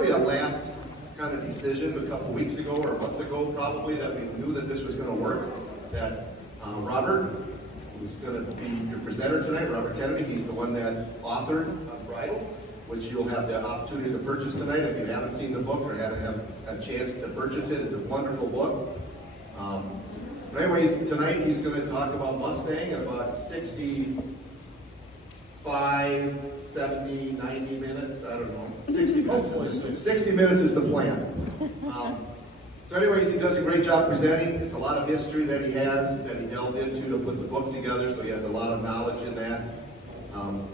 probably a last kind of decision a couple weeks ago or a month ago probably that we knew that this was going to work, that Robert, who's going to be your presenter tonight, Robert Kennedy, he's the one that authored Unbridled, which you'll have the opportunity to purchase tonight if you haven't seen the book or haven't had a chance to purchase it. It's a wonderful book. But anyways, tonight he's going to talk about Mustang in about 65, 70, 90 minutes, I don't know. 60 minutes. 60 minutes is the plan. So anyways, he does a great job presenting. It's a lot of history that he has, that he delved into to put the book together, so he has a lot of knowledge in that.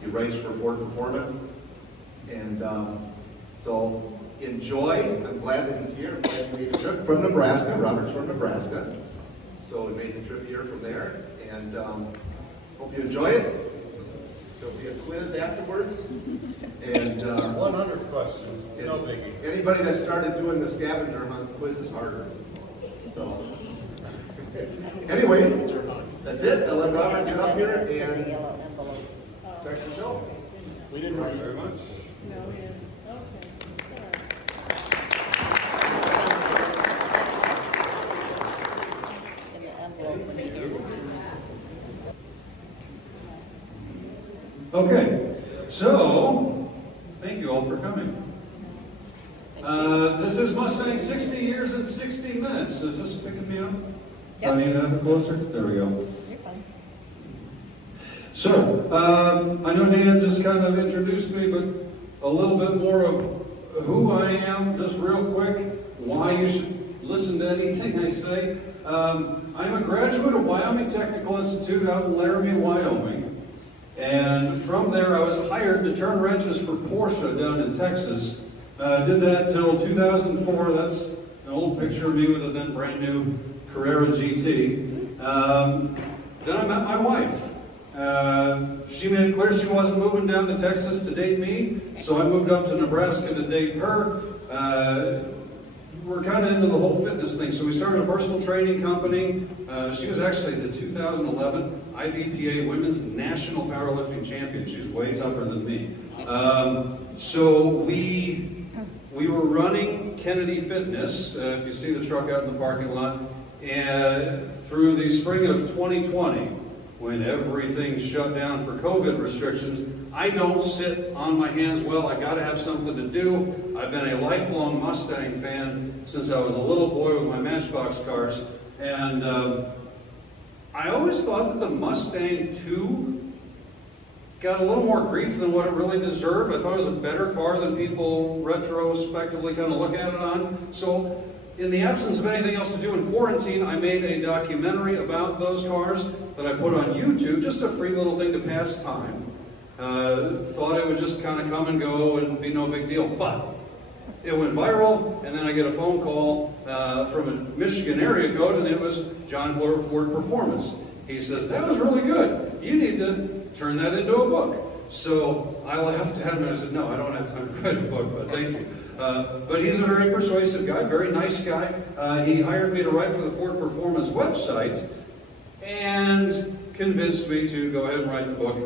He writes for Ford Performance. And so enjoy. I'm glad that he's here. I'm glad he made the trip from Nebraska. Robert's from Nebraska. So he made the trip here from there. And hope you enjoy it. There'll be a quiz afterwards. And 100 questions. It's no biggie. Anybody that started doing the scavenger hunt quiz is harder. So, anyways, that's it. I'll let Robert get up here and start the show. We didn't write very much. No, we didn't. Okay, so thank you all for coming. This is Mustang 60 years and 60 minutes. Is this picking me up? Yep. I need to have it closer? There we go. You're fine. So, I know Dan just kind of introduced me, but a little bit more of who I am, just real quick, why you should listen to anything I say. I'm a graduate of Wyoming Technical Institute out in Laramie, Wyoming. And from there, I was hired to turn wrenches for Porsche down in Texas. Did that till 2004. That's an old picture of me with a then brand new Carrera GT. Then I met my wife. She made it clear she wasn't moving down to Texas to date me, so I moved up to Nebraska to date her. We're kind of into the whole fitness thing, so we started a personal training company. She was actually the 2011 IBPA Women's National Powerlifting Champion. She's way tougher than me. So we were running Kennedy Fitness, if you see the truck out in the parking lot, and through the spring of 2020, when everything shut down for COVID restrictions. I don't sit on my hands well. I got to have something to do. I've been a lifelong Mustang fan since I was a little boy with my Matchbox cars. And I always thought that the Mustang II got a little more grief than what it really deserved. I thought it was a better car than people retrospectively kind of look at it on. So in the absence of anything else to do in quarantine, I made a documentary about those cars that I put on YouTube, just a free little thing to pass time. Thought it would just kind of come and go and be no big deal, but it went viral, and then I get a phone call from a Michigan area code, and it was John Glore Ford Performance. He says, "That was really good. You need to turn that into a book." So I laughed at him and I said, "No, I don't have time to write a book, but thank you." But he's a very persuasive guy, very nice guy. He hired me to write for the Ford Performance website and convinced me to go ahead and write the book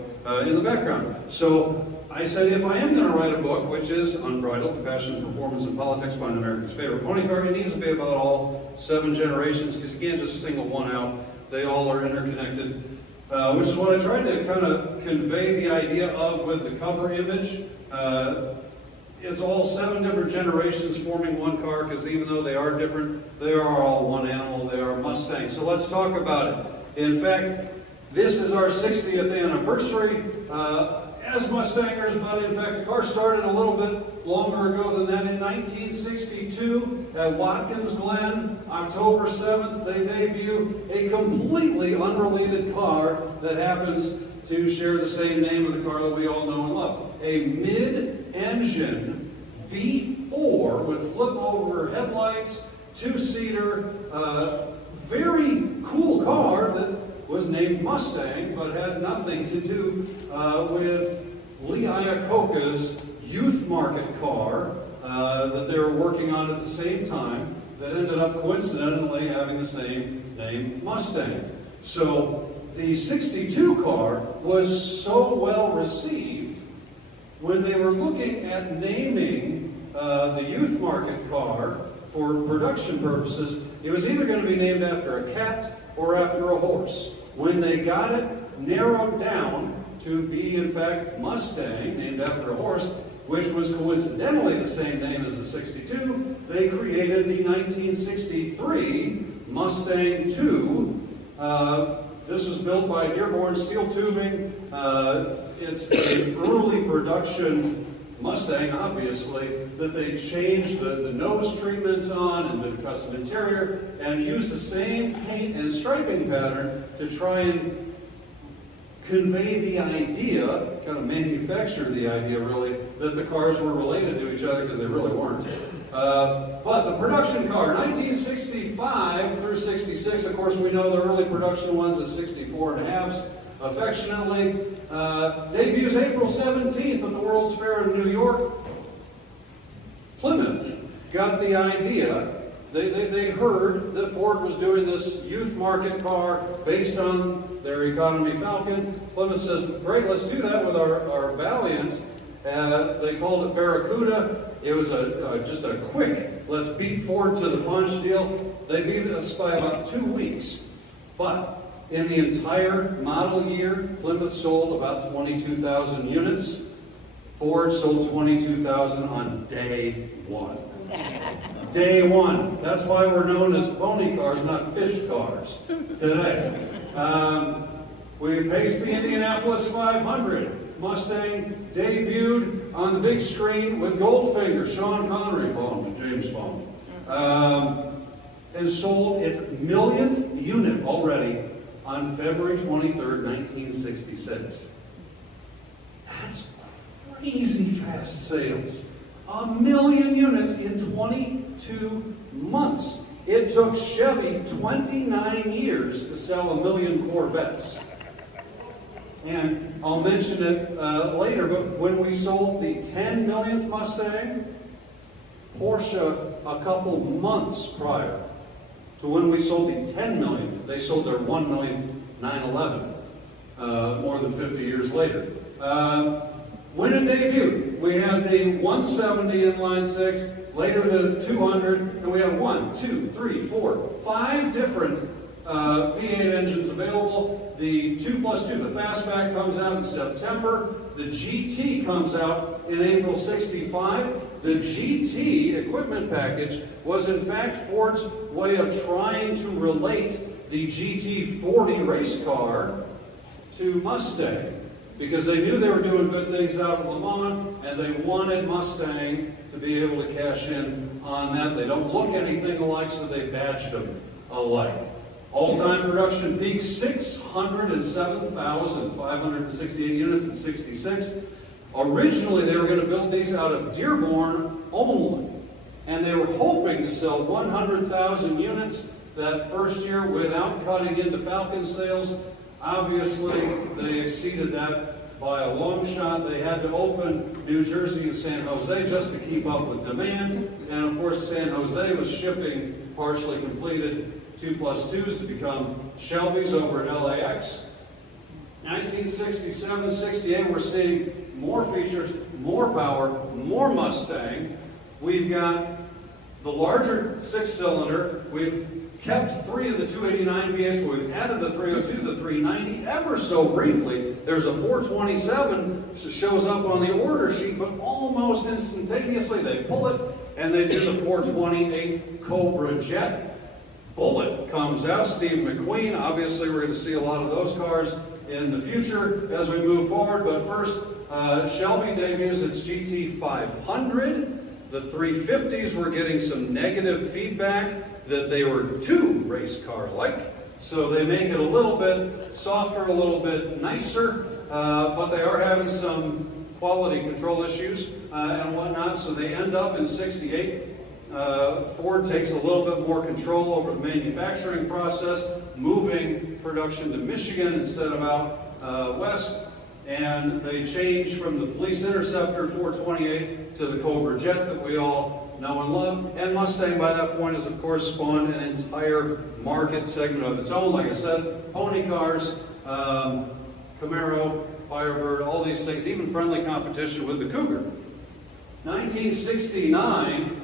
in the background. So I said, if I am going to write a book, which is Unbridled, The Passion, Performance, and Politics behind America's Favorite Pony Car, it needs to be about all 7 generations, because you can't just single one out. They all are interconnected, which is what I tried to kind of convey the idea of with the cover image. It's all 7 different generations forming one car, because even though they are different, they are all one animal. They are Mustangs. So let's talk about it. In fact, this is our 60th anniversary as Mustangers, but in fact the car started a little bit longer ago than that. In 1962 at Watkins Glen, October 7th, they debut a completely unrelated car that happens to share the same name of the car that we all know and love. A mid-engine V4 with flip-over headlights, 2-seater, very cool car that was named Mustang, but had nothing to do with Lee Iacocca's youth market car that they were working on at the same time that ended up coincidentally having the same name, Mustang. So the 62 car was so well received when they were looking at naming the youth market car for production purposes, it was either going to be named after a cat or after a horse. When they got it narrowed down to be, in fact, Mustang, named after a horse, which was coincidentally the same name as the 62, they created the 1963 Mustang II. This was built by Dearborn Steel Tubing. It's an early production Mustang, obviously, that they changed the nose treatments on and the custom interior and used the same paint and striping pattern to try and convey the idea, kind of manufacture the idea really, that the cars were related to each other because they really weren't. But the production car, 1965 through 66, of course we know the early production ones as 64 and a halves, affectionately. Debuts April 17th at the World's Fair in New York. Plymouth got the idea. They heard that Ford was doing this youth market car based on their economy Falcon. Plymouth says, great, let's do that with our Valiant. They called it Barracuda. It was just a quick, let's beat Ford to the punch deal. They beat us by about 2 weeks. But in the entire model year, Plymouth sold about 22,000 units. Ford sold 22,000 on day one. Day one. That's why we're known as pony cars, not fish cars today. We paced the Indianapolis 500. Mustang debuted on the big screen with Goldfinger, Sean Connery, Bond, James Bond. And sold its millionth unit already on February 23rd, 1966. That's crazy fast sales. 1 million units in 22 months. It took Chevy 29 years to sell 1 million Corvettes. And I'll mention it later, but when we sold the 10 millionth Mustang, Porsche, a couple months prior to when we sold the 10 millionth, they sold their 1 millionth 911, more than 50 years later. When it debuted, we had the 170 inline six, later the 200, and we have 5 different V8 engines available. The 2+2, the fastback, comes out in September. The GT comes out in April 65. The GT equipment package was in fact Ford's way of trying to relate the GT40 race car to Mustang, because they knew they were doing good things out of Le Mans, and they wanted Mustang to be able to cash in on that. They don't look anything alike, so they badged them alike. All-time production peak, 607,568 units in 66. Originally, they were going to build these out of Dearborn only, and they were hoping to sell 100,000 units that first year without cutting into Falcon sales. Obviously, they exceeded that by a long shot. They had to open New Jersey and San Jose just to keep up with demand. And of course, San Jose was shipping partially completed 2+2s to become Shelby's over at LAX. 1967, 68, we're seeing more features, more power, more Mustang. We've got the larger 6-cylinder. We've kept 3 of the 289 V8s, but we've added the 302, the 390, ever so briefly. There's a 427 that shows up on the order sheet, but almost instantaneously they pull it, and they do the 428 Cobra Jet. Bullet comes out, Steve McQueen. Obviously, we're going to see a lot of those cars in the future as we move forward, but first, Shelby debuts its GT 500. The 350s were getting some negative feedback that they were too race car-like, so they make it a little bit softer, a little bit nicer, but they are having some quality control issues and whatnot, so they end up in 68. Ford takes a little bit more control over the manufacturing process, moving production to Michigan instead of out west. And they change from the Police Interceptor 428 to the Cobra Jet that we all know and love. And Mustang, by that point, has, of course, spawned an entire market segment of its own. Like I said, pony cars, Camaro, Firebird, all these things, even friendly competition with the Cougar. 1969,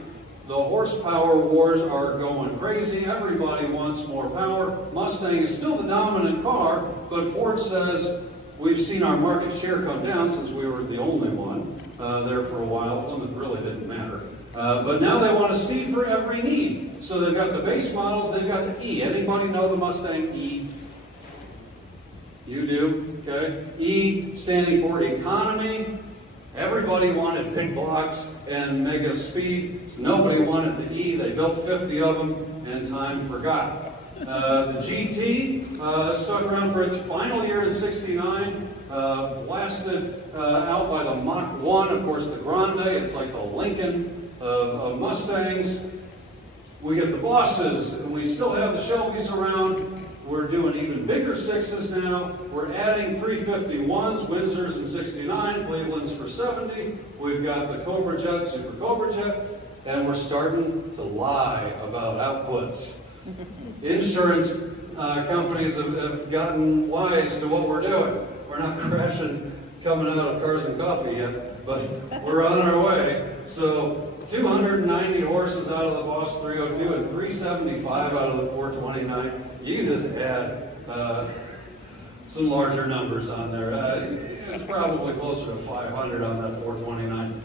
the horsepower wars are going crazy. Everybody wants more power. Mustang is still the dominant car, but Ford says, we've seen our market share come down since we were the only one there for a while. Plymouth really didn't matter. But now they want a speed for every need. So they've got the base models, they've got the E. Anybody know the Mustang E? You do? Okay. E standing for economy. Everybody wanted big blocks and mega speed. So nobody wanted the E. They built 50 of them, and time forgot. The GT stuck around for its final year in '69. Blasted out by the Mach 1, of course, the Grande. It's like the Lincoln of Mustangs. We get the Bosses, and we still have the Shelbys around. We're doing even bigger sixes now. We're adding 351s, Windsors in '69, Cleveland's for '70. We've got the Cobra Jet, Super Cobra Jet, and we're starting to lie about outputs. Insurance companies have gotten wise to what we're doing. We're not crashing coming out of Cars and Coffee yet, but we're on our way. So 290 horses out of the Boss 302 and 375 out of the 429. You can just add some larger numbers on there. It's probably closer to 500 on that 429.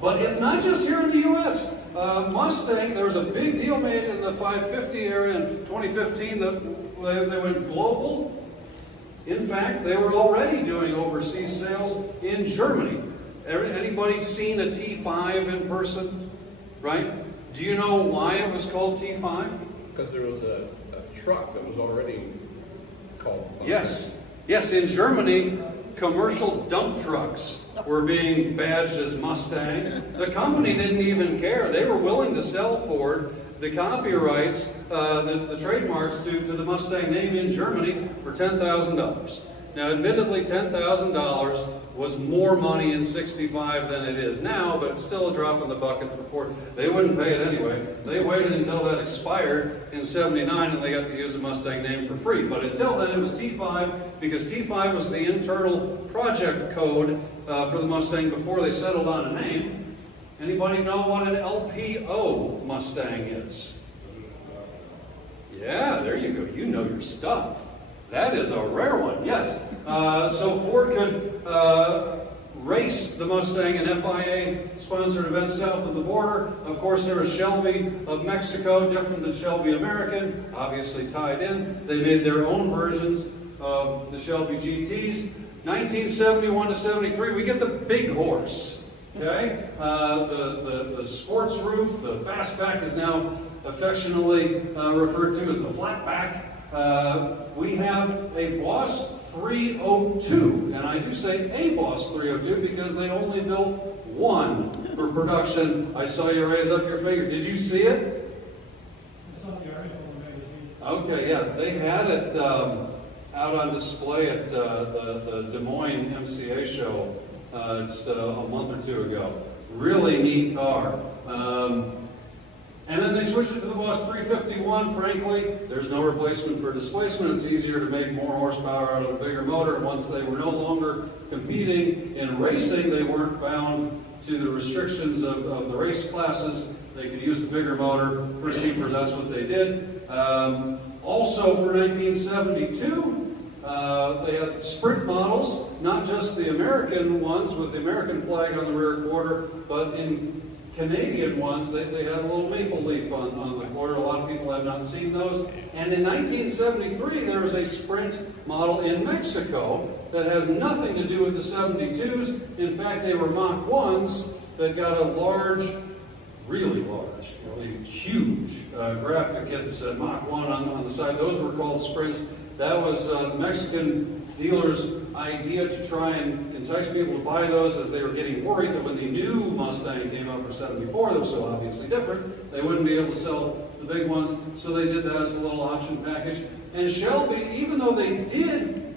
But it's not just here in the U.S. Mustang, there was a big deal made in the 550 area in 2015 that they went global. In fact, they were already doing overseas sales in Germany. Anybody seen a T5 in person? Right? Do you know why it was called T5? Because there was a truck that was already called Mustang. Yes, in Germany, commercial dump trucks were being badged as Mustang. The company didn't even care. They were willing to sell Ford the copyrights, the trademarks to the Mustang name in Germany for $10,000. Now, admittedly, $10,000 was more money in '65 than it is now, but it's still a drop in the bucket for Ford. They wouldn't pay it anyway. They waited until that expired in '79 and they got to use the Mustang name for free. But until then, it was T5 because T5 was the internal project code for the Mustang before they settled on a name. Anybody know what an LPO Mustang is? Yeah, there you go. You know your stuff. That is a rare one, yes. So Ford could race the Mustang in FIA-sponsored events south of the border. Of course, there was Shelby of Mexico, different than Shelby American, obviously tied in. They made their own versions of the Shelby GTs. 1971 to 73, we get the big horse. Okay, the sports roof, the fastback is now affectionately referred to as the flatback. We have a Boss 302, and I do say a Boss 302 because they only built one for production. I saw you raise up your finger. Did you see it? I saw the article in the magazine. Okay, yeah, they had it out on display at the Des Moines MCA show just a month or two ago. Really neat car. And then they switched it to the Boss 351. Frankly, there's no replacement for displacement. It's easier to make more horsepower out of a bigger motor. Once they were no longer competing in racing, they weren't bound to the restrictions of the race classes. They could use the bigger motor for cheaper. That's what they did. Also for 1972, they had sprint models, not just the American ones with the American flag on the rear quarter, but in Canadian ones, they had a little maple leaf on the quarter. A lot of people have not seen those. And in 1973, there was a sprint model in Mexico that has nothing to do with the 72s. In fact, they were Mach 1s that got a large, really large, really huge graphic. It's Mach 1 on the side. Those were called sprints. That was the Mexican dealer's idea to try and entice people to buy those, as they were getting worried that when the new Mustang came out for '74, that was so obviously different, they wouldn't be able to sell the big ones, so they did that as a little option package. And Shelby, even though they did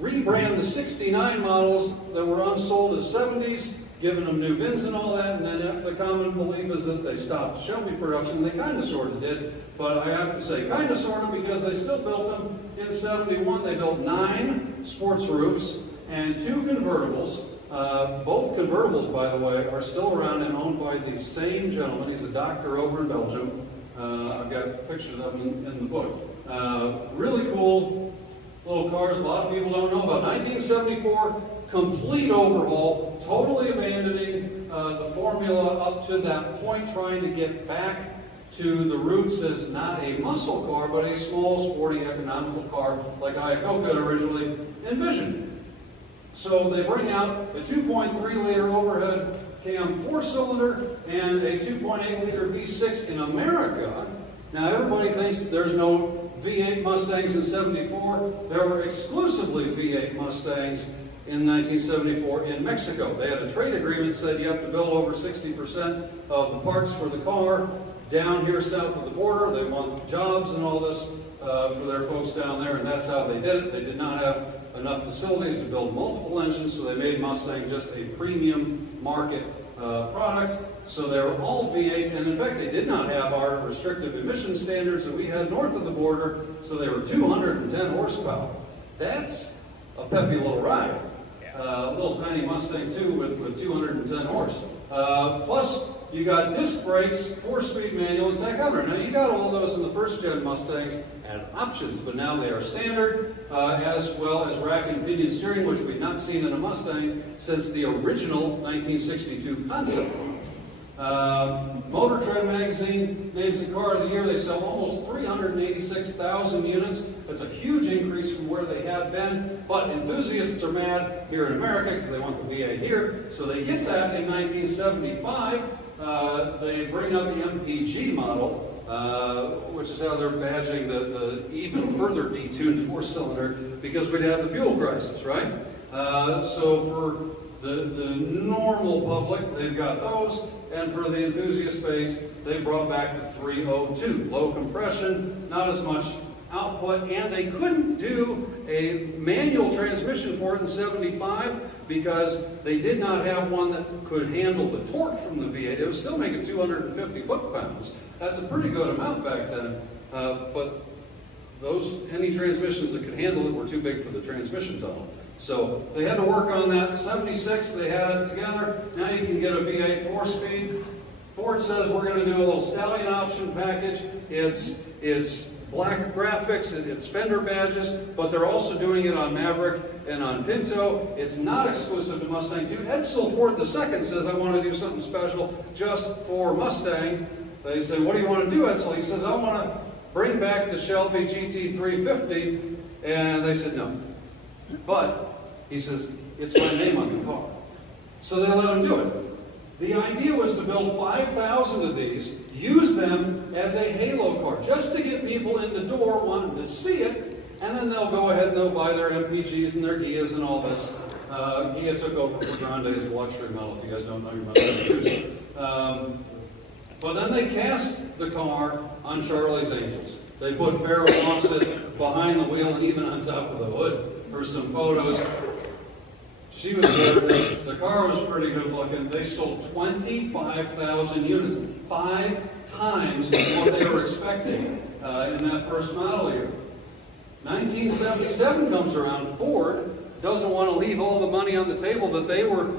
rebrand the '69 models that were unsold as 70s, giving them new VINs and all that, and then the common belief is that they stopped Shelby production. They kind of sort of did, but I have to say kind of sort of because they still built them in '71. They built 9 sports roofs and 2 convertibles. Both convertibles, by the way, are still around and owned by the same gentleman. He's a doctor over in Belgium. I've got pictures of him in the book. Really cool little cars. A lot of people don't know about. 1974, complete overhaul, totally abandoning the formula up to that point, trying to get back to the roots as not a muscle car, but a small, sporty, economical car like Iacocca had originally envisioned. So they bring out a 2.3-liter overhead cam 4-cylinder and a 2.8-liter V6 in America. Now everybody thinks there's no V8 Mustangs in 74. There were exclusively V8 Mustangs in 1974 in Mexico. They had a trade agreement that said you have to build over 60% of the parts for the car down here south of the border. They want jobs and all this for their folks down there, and that's how they did it. They did not have enough facilities to build multiple engines, so they made Mustang just a premium market product. So they were all V8s, and in fact they did not have our restrictive emission standards that we had north of the border, so they were 210 horsepower. That's a peppy little ride. A little tiny Mustang too with 210 horse. Plus you got disc brakes, 4-speed manual, and tachometer. Now you got all those in the first-gen Mustangs as options, but now they are standard, as well as rack and pinion steering, which we've not seen in a Mustang since the original 1962 concept. Motor Trend magazine names the car of the year. They sell almost 386,000 units. That's a huge increase from where they had been, but enthusiasts are mad here in America because they want the V8 here, so they get that in 1975. They bring out the MPG model, which is how they're badging the even further detuned 4-cylinder because we'd had the fuel crisis, right? So for the normal public, they've got those, and for the enthusiast base, they brought back the 302. Low compression, not as much output, and they couldn't do a manual transmission for it in 75 because they did not have one that could handle the torque from the V8. It was still making 250 foot-pounds. That's a pretty good amount back then, but any transmissions that could handle it were too big for the transmission tunnel. So they had to work on that. 76, they had it together. Now you can get a V8 4-speed. Ford says we're going to do a little stallion option package. It's black graphics, it's fender badges, but they're also doing it on Maverick and on Pinto. It's not exclusive to Mustang 2. Edsel Ford II says, I want to do something special just for Mustang. They say, what do you want to do, Edsel? He says, I want to bring back the Shelby GT350. And they said, no. But, he says, it's my name on the car. So they let him do it. The idea was to build 5,000 of these, use them as a halo car, just to get people in the door wanting to see it, and then they'll go ahead and they'll buy their MPGs and their Gias and all this. Gia took over for Grande as a luxury model, if you guys don't know your Mustang. But then they cast the car on Charlie's Angels. They put Farrah Fawcett behind the wheel and even on top of the hood for some photos. She was good. The car was pretty good looking. They sold 25,000 units, 5 times what they were expecting in that first model year. 1977 comes around. Ford doesn't want to leave all the money on the table that they were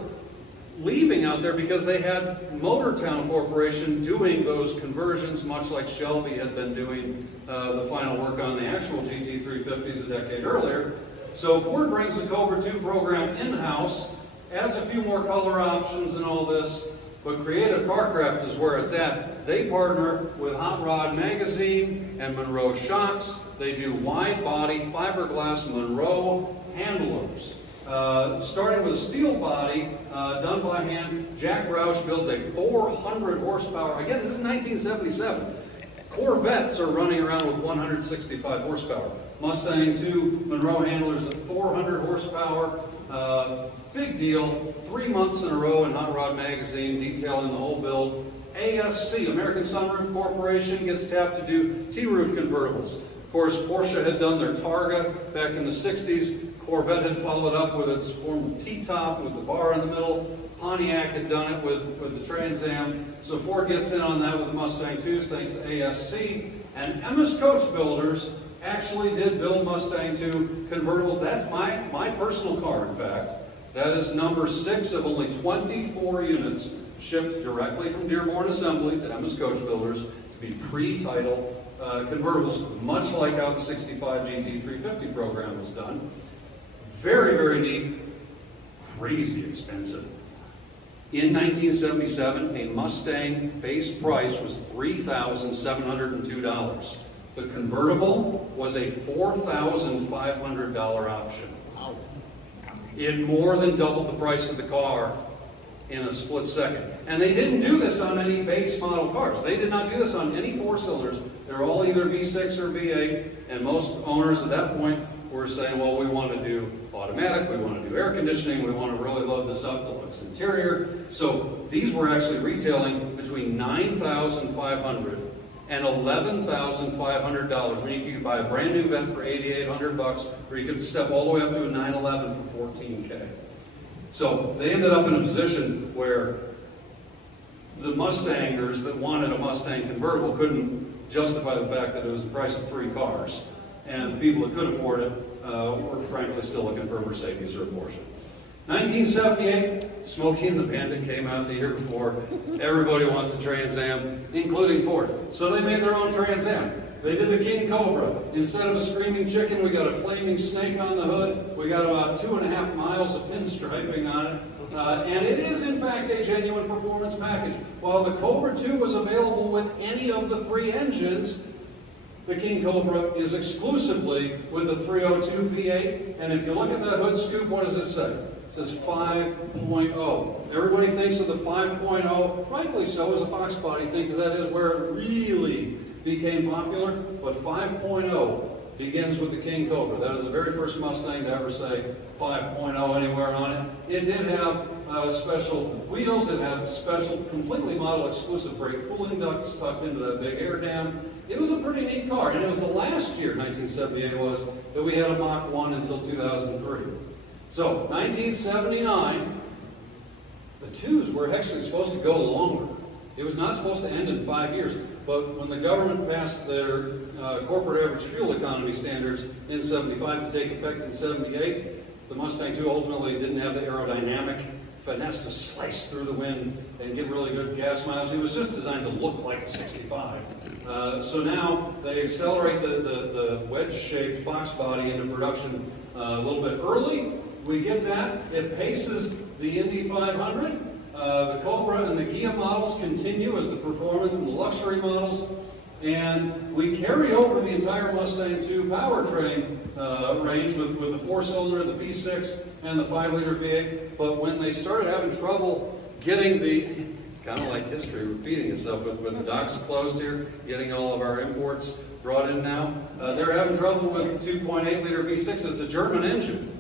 leaving out there because they had Motortown Corporation doing those conversions, much like Shelby had been doing the final work on the actual GT350s a decade earlier. So Ford brings the Cobra 2 program in-house, adds a few more color options and all this, but Creative Carcraft is where it's at. They partner with Hot Rod Magazine and Monroe Shocks. They do wide-body fiberglass Monroe handlers. Starting with a steel body, done by hand, Jack Roush builds a 400 horsepower. Again, this is 1977. Corvettes are running around with 165 horsepower. Mustang 2 Monroe handlers at 400 horsepower. Big deal. 3 months in a row in Hot Rod Magazine detailing the whole build. ASC, American Sunroof Corporation, gets tapped to do T-roof convertibles. Of course, Porsche had done their Targa back in the 60s. Corvette had followed up with its formal T-top with the bar in the middle. Pontiac had done it with the Trans Am. So Ford gets in on that with the Mustang 2s thanks to ASC. And Emmis Coach Builders actually did build Mustang 2 convertibles. That's my personal car, in fact. That is number 6 of only 24 units shipped directly from Dearborn Assembly to MS Coach Builders to be pre-title convertibles, much like how the 65 GT350 program was done. Very, very neat, crazy expensive. In 1977, a Mustang base price was $3,702. The convertible was a $4,500 option. It more than doubled the price of the car in a split second. And they didn't do this on any base model cars. They did not do this on any 4-cylinders. They're all either V6 or V8, and most owners at that point were saying, well, we want to do automatic, we want to do air conditioning, we want to really load this up, deluxe interior. So these were actually retailing between $9,500 and $11,500. When you could buy a brand new vent for $8,800, or you could step all the way up to a 911 for $14K. So they ended up in a position where the Mustangers that wanted a Mustang convertible couldn't justify the fact that it was the price of 3 cars. And the people that could afford it were frankly still looking for a Mercedes or a Porsche. 1978, Smokey and the Bandit came out the year before. Everybody wants a Trans Am, including Ford. So they made their own Trans Am. They did the King Cobra. Instead of a screaming chicken, we got a flaming snake on the hood. We got about 2.5 miles of pinstriping on it. And it is, in fact, a genuine performance package. While the Cobra 2 was available with any of the 3 engines, the King Cobra is exclusively with a 302 V8. And if you look at that hood scoop, what does it say? It says 5.0. Everybody thinks of the 5.0, rightly so, as a Fox body thing, because that is where it really became popular. But 5.0 begins with the King Cobra. That is the very first Mustang to ever say 5.0 anywhere on it. It did have special wheels. It had special, completely model exclusive brake cooling ducts tucked into that big air dam. It was a pretty neat car, and it was the last year, 1978 was, that we had a Mach 1 until 2003. So, 1979, the 2s were actually supposed to go longer. It was not supposed to end in 5 years, but when the government passed their corporate average fuel economy standards in 75 to take effect in 78, the Mustang 2 ultimately didn't have the aerodynamic finesse to slice through the wind and get really good gas mileage. It was just designed to look like a 65. So now they accelerate the wedge-shaped Fox body into production a little bit early. We get that. It paces the Indy 500. The Cobra and the Ghia models continue as the performance and the luxury models. And we carry over the entire Mustang 2 powertrain range with the 4-cylinder, the V6, and the 5-liter V8. But when they started having trouble getting it's kind of like history repeating itself with the docks closed here, getting all of our imports brought in now. They're having trouble with 2.8-liter V6. It's a German engine.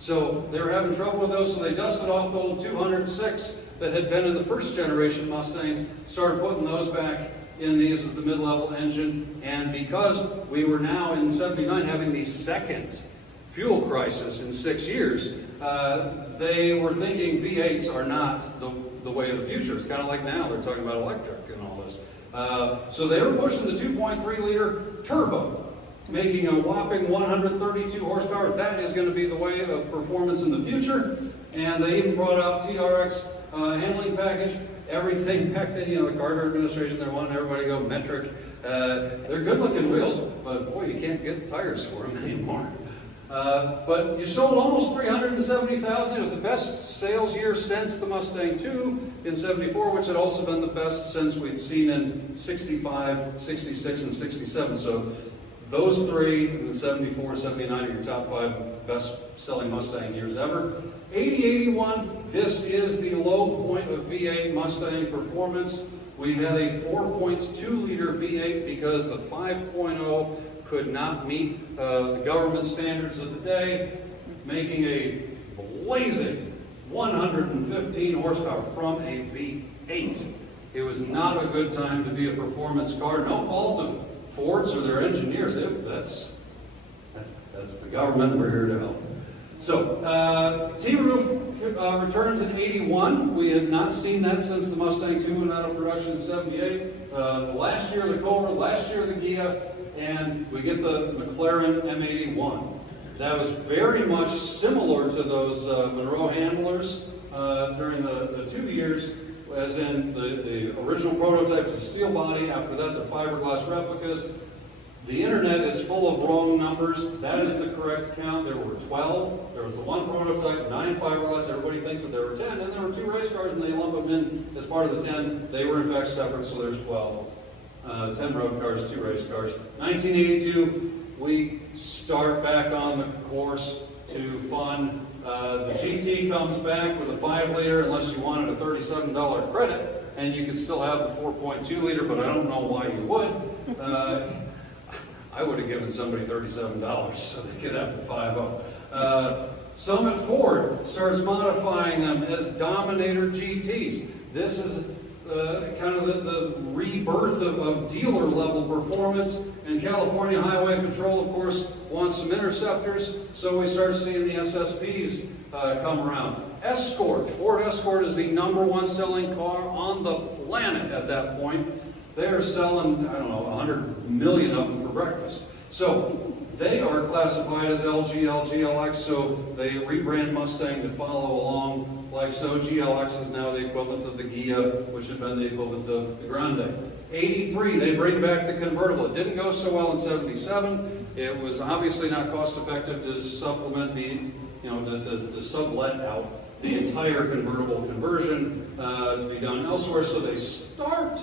So they were having trouble with those, so they dusted off the old 206 that had been in the first generation Mustangs, started putting those back in these as the mid-level engine. And because we were now in 79 having the second fuel crisis in 6 years, they were thinking V8s are not the way of the future. It's kind of like now they're talking about electric and all this. So they were pushing the 2.3-liter turbo, making a whopping 132 horsepower. That is going to be the way of performance in the future. And they even brought out TRX handling package. Everything back then, the Carter administration, they're wanting everybody to go metric. They're good-looking wheels, but boy, you can't get tires for them anymore. But you sold almost 370,000. It was the best sales year since the Mustang 2 in 74, which had also been the best since we'd seen in 65, 66, and 67. So those 3, in 74 and 79, are your top 5 best-selling Mustang years ever. 80-81, this is the low point of V8 Mustang performance. We had a 4.2-liter V8 because the 5.0 could not meet the government standards of the day, making a blazing 115 horsepower from a V8. It was not a good time to be a performance car. No fault of Ford's or their engineers. That's the government. We're here to help. So, T-Roof returns in 81. We had not seen that since the Mustang 2 went out of production in 78. Last year the Cobra, last year the Ghia, and we get the McLaren M81. that was very much similar to those Monroe handlers during the 2 years, as in the original prototype is a steel body. After that, they're fiberglass replicas. The internet is full of wrong numbers. That is the correct count. There were 12. There was the one prototype, 9 fiberglass. Everybody thinks that there were 10, and there were 2 race cars, and they lump them in as part of the 10. They were in fact separate, so there's 12. 10 road cars, 2 race cars. 1982, we start back on the course to fun. The GT comes back with a 5-liter, unless you wanted a $37 credit, and you could still have the 4.2-liter, but I don't know why you would. I would have given somebody $37 so they could have the 5.0. Summit Ford starts modifying them as Dominator GTs. This is kind of the rebirth of dealer-level performance. And California Highway Patrol, of course, wants some interceptors, so we start seeing the SSPs come around. Escort. Ford Escort is the #1 selling car on the planet at that point. They are selling, I don't know, 100 million of them for breakfast. So they are classified as LGL, GLX, so they rebrand Mustang to follow along. Like so, GLX is now the equivalent of the Ghia, which had been the equivalent of the Grande. 83, they bring back the convertible. It didn't go so well in 77. It was obviously not cost effective to supplement the, to sublet out the entire convertible conversion to be done elsewhere. So they start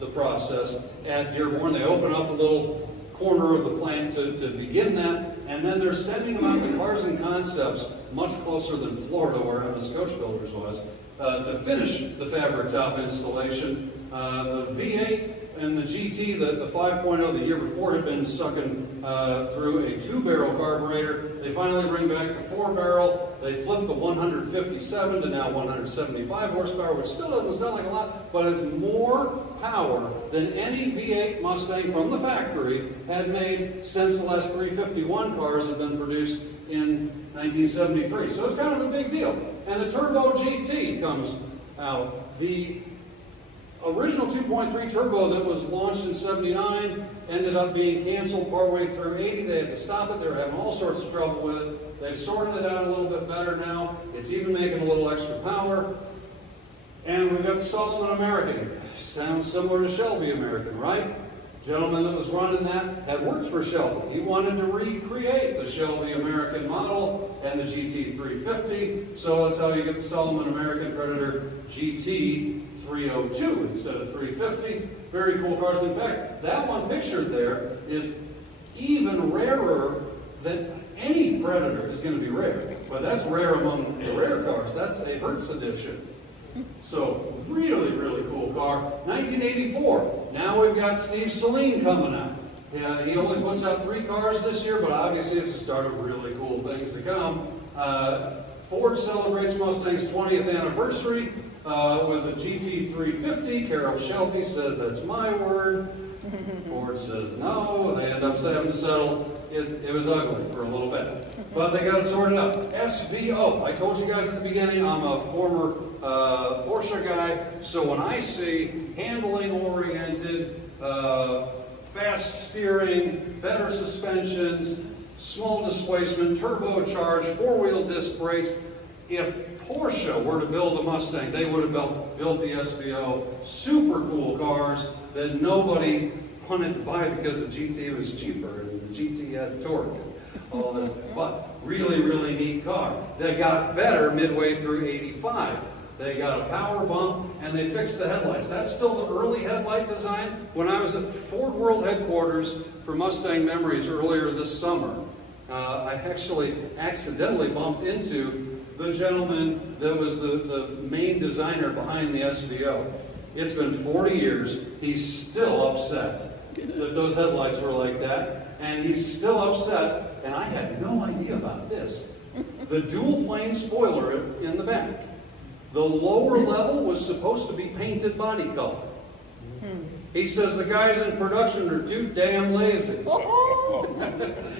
the process at Dearborn. They open up a little corner of the plant to begin that, and then they're sending them out to Cars and Concepts, much closer than Florida, where MS Coach Builders was, to finish the fabric top installation. The V8 and the GT, the 5.0 the year before, had been sucking through a 2-barrel carburetor. They finally bring back the 4-barrel. They flip the 157 to now 175 horsepower, which still doesn't sound like a lot, but it's more power than any V8 Mustang from the factory had made since the last 351 cars had been produced in 1973. So it's kind of a big deal. And the Turbo GT comes out. The original 2.3 turbo that was launched in 79 ended up being canceled partway through 80. They had to stop it. They were having all sorts of trouble with it. They've sorted it out a little bit better now. It's even making a little extra power. And we've got the Solomon American. Sounds similar to Shelby American, right? Gentleman that was running that had worked for Shelby. He wanted to recreate the Shelby American model and the GT350. So that's how you get the Solomon American Predator GT302 instead of 350. Very cool cars. In fact, that one pictured there is even rarer than any Predator is going to be rare. But that's rare among the rare cars. That's a Hertz edition. So, really, really cool car. 1984. Now we've got Steve Saleen coming out. He only puts out 3 cars this year, but obviously it's the start of really cool things to come. Ford celebrates Mustang's 20th anniversary with a GT350. Carol Shelby says that's my word. Ford says no. They end up having to settle. It was ugly for a little bit, but they got it sorted out. SVO. I told you guys at the beginning I'm a former Porsche guy, so when I see handling-oriented, fast steering, better suspensions, small displacement, turbocharged, 4-wheel disc brakes, if Porsche were to build a Mustang, they would have built the SVO. Super cool cars that nobody wanted to buy because the GT was cheaper and the GT had torque and all this. But really, really neat car. They got better midway through 85. They got a power bump and they fixed the headlights. That's still the early headlight design. When I was at Ford World headquarters for Mustang Memories earlier this summer, I actually accidentally bumped into the gentleman that was the main designer behind the SVO. It's been 40 years. He's still upset that those headlights were like that. And he's still upset, and I had no idea about this. The dual plane spoiler in the back. The lower level was supposed to be painted body color. He says the guys in production are too damn lazy.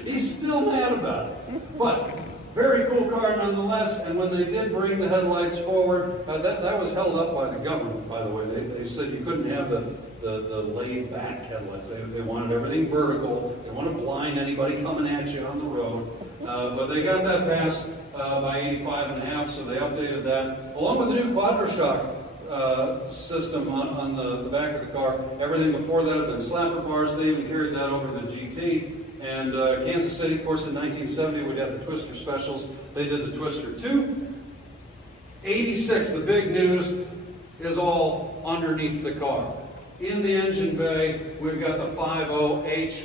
He's still mad about it. But very cool car nonetheless, and when they did bring the headlights forward, that was held up by the government, by the way. They said you couldn't have the laid back headlights. They wanted everything vertical. They wanted to blind anybody coming at you on the road. But they got that passed by 85 and a half, so they updated that. Along with the new quadrashock system on the back of the car. Everything before that had been slapper bars. They even carried that over to the GT. And Kansas City, of course, in 1970, we had the Twister specials. They did the Twister 2. 86, the big news, is all underneath the car. In the engine bay, we've got the 50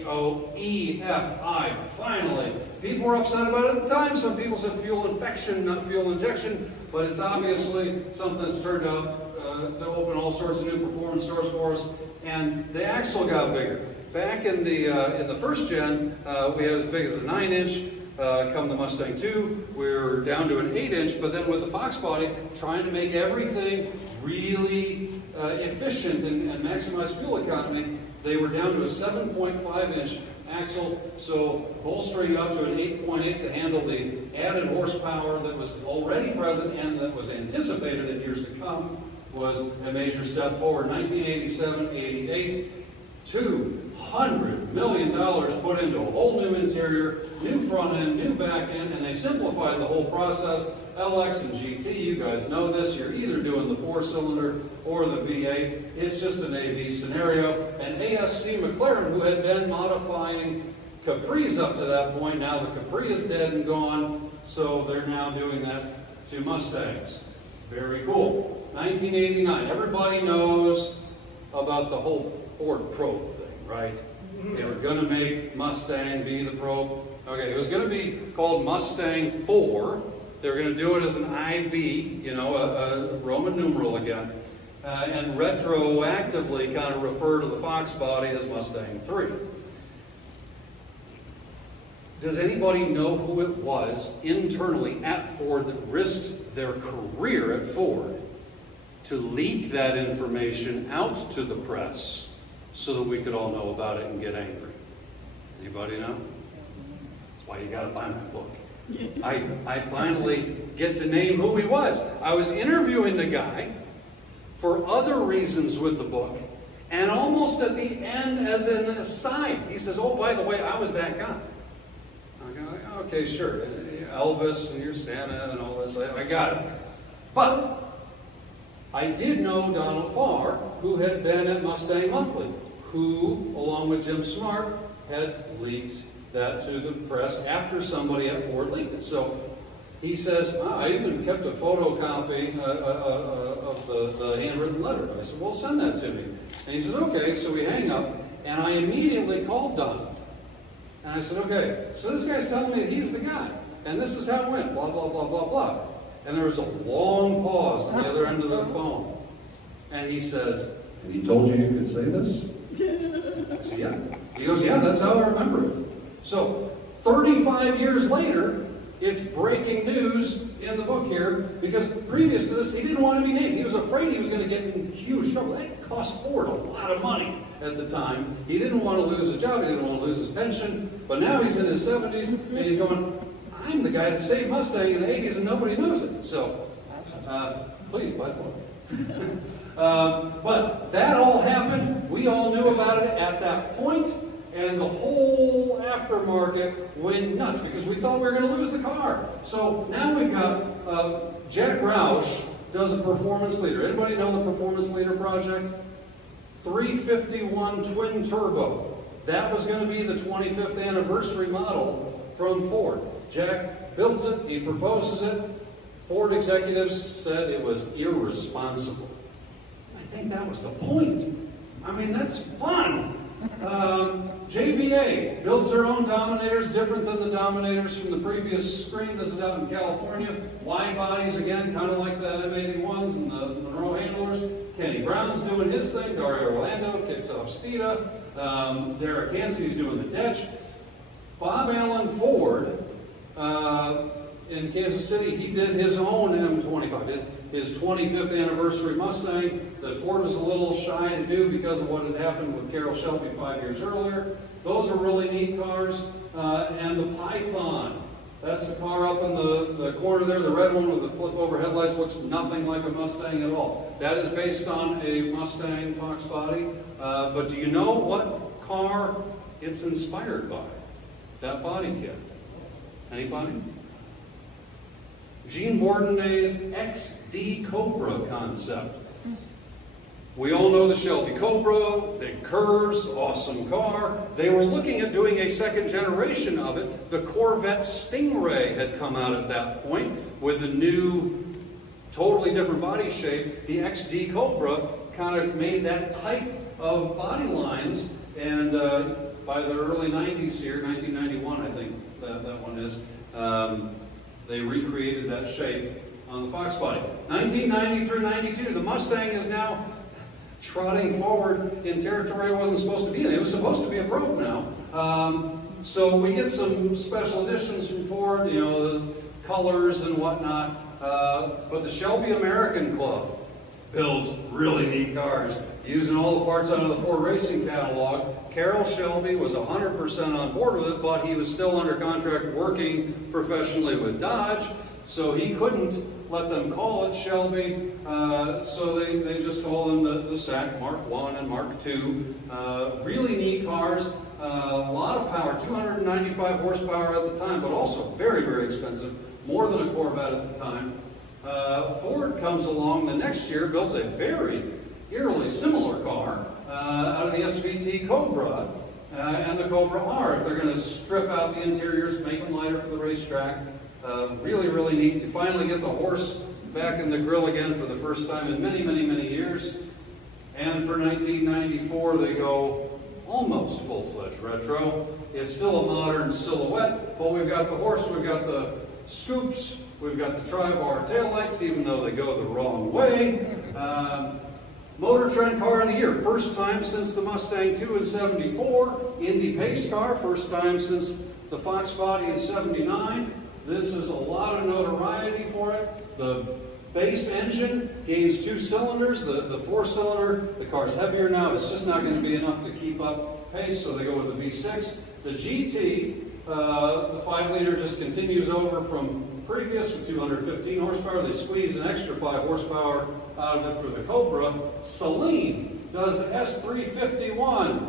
HOEFI, finally. People were upset about it at the time. Some people said fuel infection, not fuel injection. But it's obviously something that's turned out to open all sorts of new performance doors for us. And the axle got bigger. Back in the first gen, we had as big as a 9-inch. Come the Mustang 2, we're down to an 8-inch. But then with the Fox body, trying to make everything really efficient and maximize fuel economy, they were down to a 7.5-inch axle. So bolstering up to an 8.8 to handle the added horsepower that was already present and that was anticipated in years to come was a major step forward. 1987, 88. $200 million put into a whole new interior, new front end, new back end, and they simplified the whole process. LX and GT, you guys know this, you're either doing the 4-cylinder or the V8. It's just an AV scenario. And ASC McLaren, who had been modifying Capris up to that point, now the Capri is dead and gone, so they're now doing that to Mustangs. Very cool. 1989, everybody knows about the whole Ford probe thing, right? They were going to make Mustang be the probe. Okay, it was going to be called Mustang 4. They were going to do it as an IV, you know, a Roman numeral again, and retroactively kind of refer to the Fox body as Mustang 3. Does anybody know who it was internally at Ford that risked their career at Ford to leak that information out to the press so that we could all know about it and get angry? Anybody know? That's why you got to buy my book. I finally get to name who he was. I was interviewing the guy for other reasons with the book, and almost at the end, as an aside, he says, "Oh, by the way, I was that guy." I go, "Okay, sure, Elvis and your Santa and all this, I got it." But I did know Donald Farr, who had been at Mustang Monthly, who, along with Jim Smart, had leaked that to the press after somebody at Ford leaked it. So he says, I even kept a photocopy of the handwritten letter. I said, well, send that to me. And he said, okay. So we hang up, and I immediately called Donald. And I said, okay, so this guy's telling me that he's the guy, and this is how it went, blah, blah, blah, blah, blah. And there was a long pause on the other end of the phone. And he says, and he told you you could say this? I said, yeah. He goes, yeah, that's how I remember it. So 35 years later, it's breaking news in the book here, because previous to this, he didn't want to be named. He was afraid he was going to get in huge trouble. That cost Ford a lot of money at the time. He didn't want to lose his job. He didn't want to lose his pension. But now he's in his 70s, and he's going, I'm the guy that saved Mustang in the 80s, and nobody knows it. So, please buy the book. But that all happened. We all knew about it at that point. And the whole aftermarket went nuts because we thought we were going to lose the car. So now we've got Jack Roush does a performance leader. Anybody know the performance leader project? 351 twin turbo. That was going to be the 25th anniversary model from Ford. Jack builds it. He proposes it. Ford executives said it was irresponsible. I think that was the point. I mean, that's fun. JBA builds their own Dominators, different than the Dominators from the previous screen. This is out in California. Wide bodies, again, kind of like the M81s and the Monroe handlers. Kenny Brown's doing his thing. Dario Orlando kicks off Steeda. Derek Hansey's doing the Detch. Bob Allen Ford in Kansas City, he did his own M25. His 25th anniversary Mustang that Ford was a little shy to do because of what had happened with Carroll Shelby 5 years earlier. Those are really neat cars. And the Python. That's the car up in the corner there. The red one with the flip-over headlights looks nothing like a Mustang at all. That is based on a Mustang Fox body. But do you know what car it's inspired by? That body kit. Anybody? Gene Bourdonnais' XD Cobra concept. We all know the Shelby Cobra, big curves, awesome car. They were looking at doing a second generation of it. The Corvette Stingray had come out at that point with a new, totally different body shape. The XD Cobra kind of made that type of body lines, and by the early 90s here, 1991 I think that one is, they recreated that shape on the Fox body. 1990 through 92, the Mustang is now trotting forward in territory it wasn't supposed to be in. It was supposed to be a probe now. So we get some special editions from Ford, you know, the colors and whatnot. But the Shelby American Club builds really neat cars using all the parts out of the Ford Racing catalog. Carroll Shelby was 100% on board with it, but he was still under contract working professionally with Dodge, so he couldn't let them call it Shelby, so they just call them the SAC Mark I and Mark II. Really neat cars, a lot of power, 295 horsepower at the time, but also very, very expensive, more than a Corvette at the time. Ford comes along the next year, builds a very eerily similar car out of the SVT Cobra and the Cobra R. If they're going to strip out the interiors, make them lighter for the racetrack. Really, really neat. You finally get the horse back in the grill again for the first time in many, many, many years. And for 1994, they go almost full-fledged retro. It's still a modern silhouette, but we've got the horse, we've got the scoops, we've got the tri-bar taillights, even though they go the wrong way. Motor Trend Car of the Year, first time since the Mustang II in 74. Indy Pace Car, first time since the Fox body in 79. This is a lot of notoriety for it. The base engine gains 2 cylinders. The 4-cylinder, the car's heavier now. It's just not going to be enough to keep up pace, so they go with the V6. The GT, the 5-liter just continues over from previous with 215 horsepower. They squeeze an extra 5 horsepower out of it for the Cobra. Saleen does the S351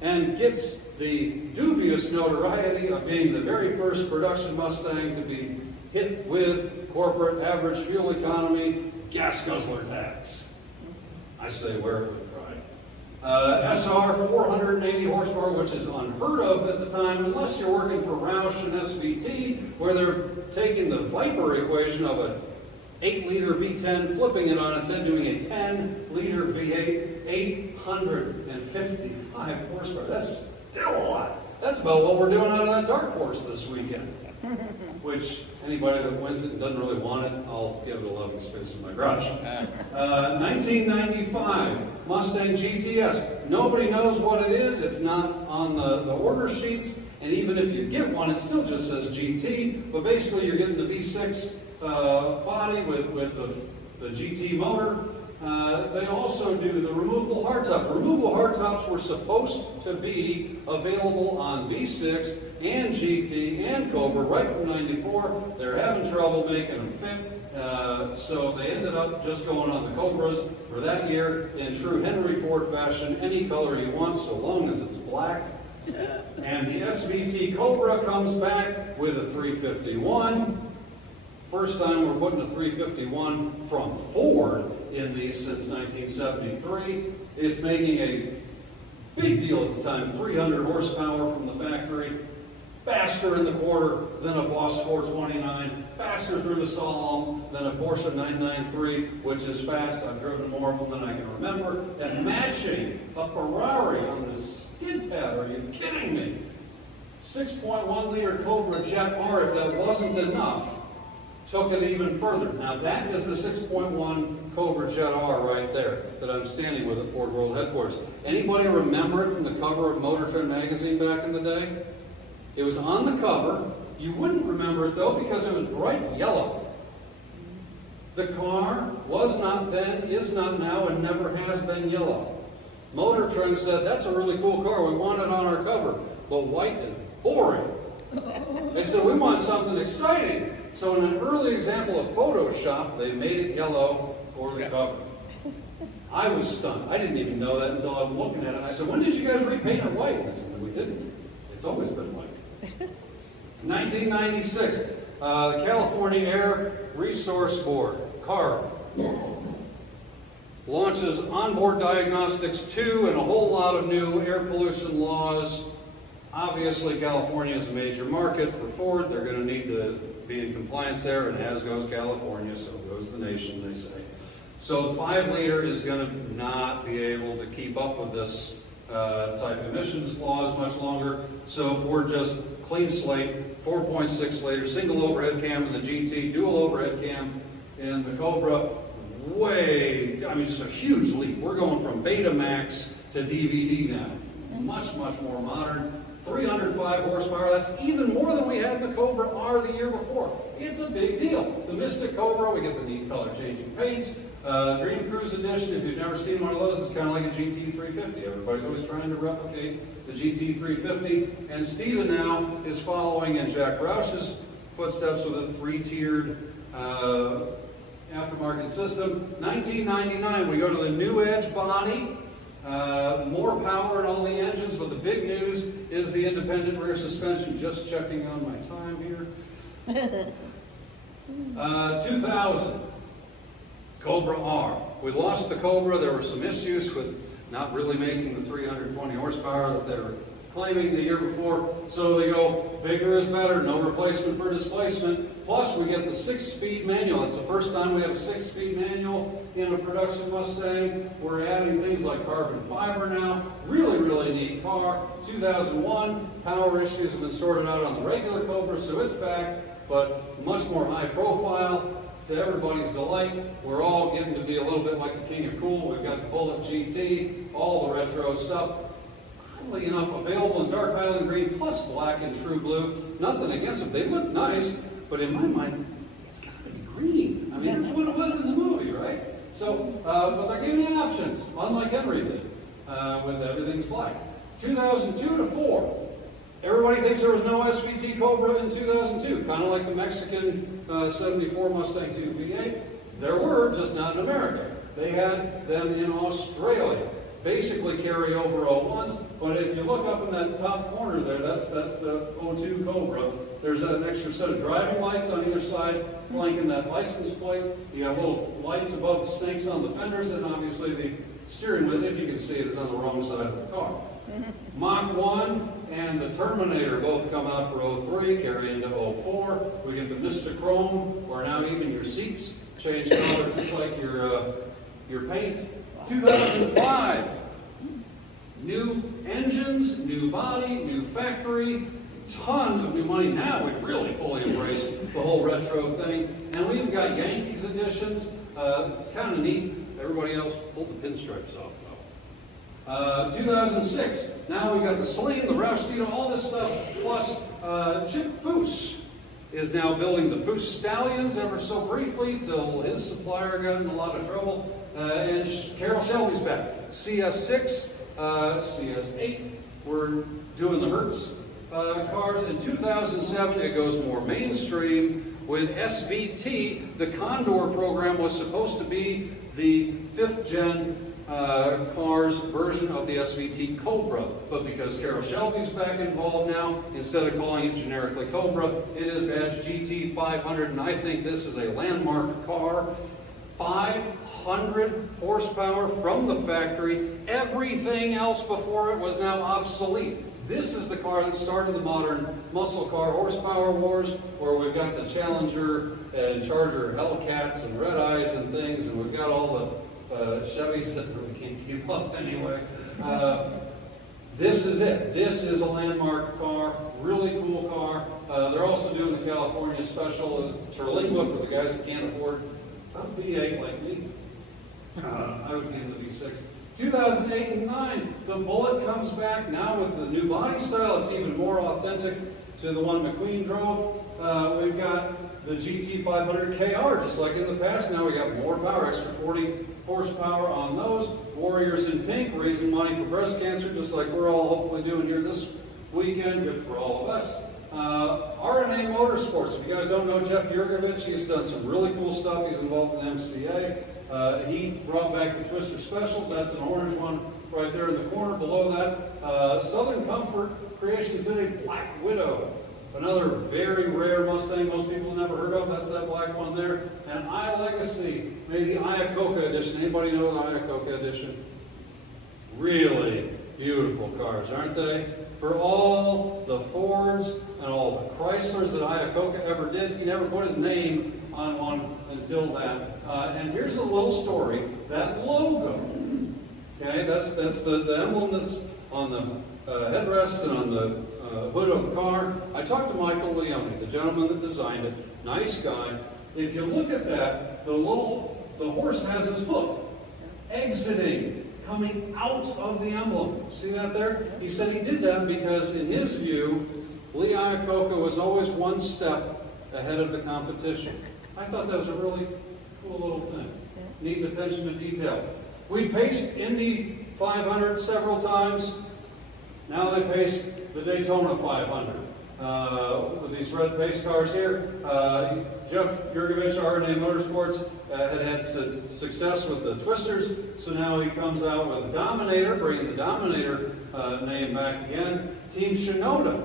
and gets the dubious notoriety of being the very first production Mustang to be hit with corporate average fuel economy gas guzzler tax. I say wear it with pride. SR 480 horsepower, which is unheard of at the time, unless you're working for Roush and SVT, where they're taking the Viper equation of an 8-liter V10, flipping it on its head, doing a 10-liter V8, 855 horsepower. That's still a lot. That's about what we're doing out of that Dark Horse this weekend. Which, anybody that wins it and doesn't really want it, I'll give it a loving space in my garage. 1995, Mustang GTS. Nobody knows what it is. It's not on the order sheets. And even if you get one, it still just says GT. But basically, you're getting the V6 body with the GT motor. They also do the removable hardtop. Removable hardtops were supposed to be available on V6 and GT and Cobra right from 94. They're having trouble making them fit, so they ended up just going on the Cobras for that year in true Henry Ford fashion, any color you want so long as it's black. And the SVT Cobra comes back with a 351. First time we're putting a 351 from Ford in these since 1973. It's making a big deal at the time, 300 horsepower from the factory, faster in the quarter than a Boss 429, faster through the slalom than a Porsche 993, which is fast. I've driven more of them than I can remember, and matching a Ferrari on the skid pad. Are you kidding me? 6.1 liter Cobra Jet R, if that wasn't enough, took it even further. Now that is the 6.1 Cobra Jet R right there that I'm standing with at Ford World Headquarters. Anybody remember it from the cover of Motor Trend magazine back in the day? It was on the cover. You wouldn't remember it though because it was bright yellow. The car was not then, is not now, and never has been yellow. Motor Trend said, that's a really cool car, we want it on our cover, but white is boring. They said, we want something exciting. So in an early example of Photoshop, they made it yellow for the cover. I was stunned. I didn't even know that until I'm looking at it. I said, when did you guys repaint it white? And they said, we didn't. It's always been white. 1996, the California Air Resource Board, CARB, launches onboard diagnostics 2 and a whole lot of new air pollution laws. Obviously, California is a major market for Ford. They're going to need to be in compliance there, and as goes California, so goes the nation, they say. So the 5-liter is going to not be able to keep up with this type emissions laws much longer. So Ford just clean slate, 4.6 liter, single overhead cam in the GT, dual overhead cam in the Cobra. Just a huge leap. We're going from Betamax to DVD now. Much, much more modern. 305 horsepower, that's even more than we had in the Cobra R the year before. It's a big deal. The Mystic Cobra, we get the neat color changing paints. Dream Cruise Edition, if you've never seen one of those, it's kind of like a GT350. Everybody's always trying to replicate the GT350. And Steven now is following in Jack Roush's footsteps with a 3-tiered aftermarket system. 1999, we go to the new Edge body. More power in all the engines, but the big news is the independent rear suspension. Just checking on my time here. 2000, Cobra R. We lost the Cobra. There were some issues with not really making the 320 horsepower that they were claiming the year before. So they go, bigger is better, no replacement for displacement. Plus, we get the 6-speed manual. It's the first time we have a 6-speed manual in a production Mustang. We're adding things like carbon fiber now. Really, really neat car. 2001, power issues have been sorted out on the regular Cobra, so it's back, but much more high profile. To everybody's delight, we're all getting to be a little bit like the king of cool. We've got the Bullet GT, all the retro stuff. Oddly enough, available in dark Highland green plus black and true blue. Nothing against them. They look nice, but in my mind, it's got to be green. I mean, that's what it was in the movie, right? So, but they're giving you options, unlike Henry did, with everything's black. 2002 to 4. Everybody thinks there was no SVT Cobra in 2002, kind of like the Mexican 74 Mustang 2 V8. There were, just not in America. They had them in Australia. Basically carryover 01s, but if you look up in that top corner there, that's the 02 Cobra. There's an extra set of driving lights on either side, flanking that license plate. You got little lights above the snakes on the fenders, and obviously the steering wheel, if you can see it, is on the wrong side of the car. Mach 1 and the Terminator both come out for 03, carry into 04. We get the Mr. Chrome, where now even your seats change color just like your paint. 2005, new engines, new body, new factory, ton of new money. Now we've really fully embraced the whole retro thing. And we even got Yankees editions. It's kind of neat. Everybody else pulled the pinstripes off, though. 2006, now we've got the Sling, the Roush Tito, all this stuff, plus Chip Foose is now building the Foose Stallions ever so briefly till his supplier got in a lot of trouble. And Carroll Shelby's back. CS6, CS8, we're doing the Hertz cars. In 2007, it goes more mainstream with SVT. The Condor program was supposed to be the 5th gen car's version of the SVT Cobra, but because Carroll Shelby's back involved now, instead of calling it generically Cobra, it is badged GT500, and I think this is a landmark car. 500 horsepower from the factory. Everything else before it was now obsolete. This is the car that started the modern muscle car horsepower wars, where we've got the Challenger and Charger Hellcats and Red Eyes and things, and we've got all the Chevys that really can't keep up anyway. This is it. This is a landmark car, really cool car. They're also doing the California special Terlingua for the guys that can't afford a V8 like me. I would be in the V6. 2008 and 9, the Bullet comes back now with the new body style. It's even more authentic to the one McQueen drove. We've got the GT500 KR, just like in the past. Now we got more power, extra 40 horsepower on those. Warriors in pink, raising money for breast cancer, just like we're all hopefully doing here this weekend. Good for all of us. RNA Motorsports. If you guys don't know Jeff Yurgovich, he's done some really cool stuff. He's involved in MCA. He brought back the Twister Specials. That's an orange one right there in the corner. Below that, Southern Comfort Creations did a Black Widow. Another very rare Mustang most people have never heard of. That's that black one there. And iLegacy made the Iacocca edition. Anybody know the Iacocca edition? Really beautiful cars, aren't they? For all the Fords and all the Chryslers that Iacocca ever did, he never put his name on one until that. And here's a little story. That logo, okay, that's the emblem that's on the headrests and on the hood of the car. I talked to Michael Leone, the gentleman that designed it. Nice guy. If you look at that, the horse has his hoof exiting, coming out of the emblem. See that there? He said he did that because, in his view, Lee Iacocca was always one step ahead of the competition. I thought that was a really cool little thing. Neat attention to detail. We paced Indy 500 several times. Now they pace the Daytona 500. With these red pace cars here, Jeff Yurgovich, RNA Motorsports, had success with the Twisters, so now he comes out with the Dominator, bringing the Dominator name back again. Team Shinoda.